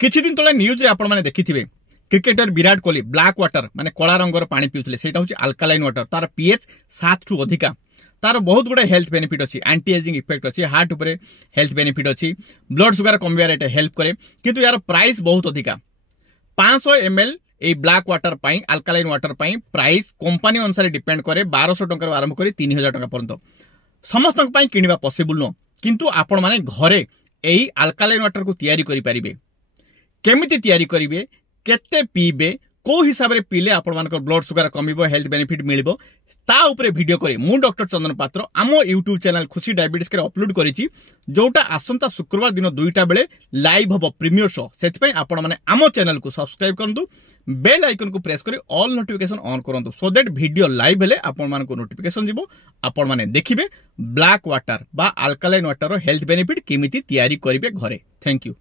किछि दिन तले न्यूज रे आपण माने देखिथिबे cricketer Virat Kohli black water माने कला रंगर पानी पिउथले सेटा होची अल्कालाइन वाटर तार पीएच 7 टू अधिका तार बहुत गुडे हेल्थ बेनिफिट अछि एंटी एजिंग इफेक्ट अछि हार्ट ऊपर हेल्थ बेनिफिट अछि ब्लड शुगर कमबियार एटा हेल्प करे किंतु यार प्राइस बहुत अधिका 500 ml ए ब्लैक वाटर पाई अल्कालाइन वाटर पाई प्राइस कंपनी अनुसार डिपेंड करे 1200 टंका आरंभ करे 3000 टंका पर्यंत समस्त पाई किनिबा पॉसिबल नो किंतु आपण माने घरे एही अल्कालाइन वाटर को तयारी करि परिबे केमिति तयारी करिवे केते पीबे को हिसाब रे पीले आपण मानकर ब्लड शुगर कमिबो हेल्थ बेनिफिट मिलिबो ता ऊपर वीडियो करे मु डॉक्टर चंदन पात्र आमो यूट्यूब चैनल खुशी डायबिटीज के अपलोड करिछि जोटा आसंता शुक्रवार दिन 2टा बेले लाइव हबो प्रीमियर शो सेति पई आपण माने आमो चैनल को सब्सक्राइब करंतु बेल आइकन को प्रेस करी ऑल नोटिफिकेशन ऑन करंतु सो दैट वीडियो लाइव हेले आपण मान को नोटिफिकेशन जिवो आपण माने देखिबे ब्लैक वाटर बा अल्कालाइन वाटर रो हेल्थ बेनिफिट केमिति तयारी करिवे घरे थैंक यू।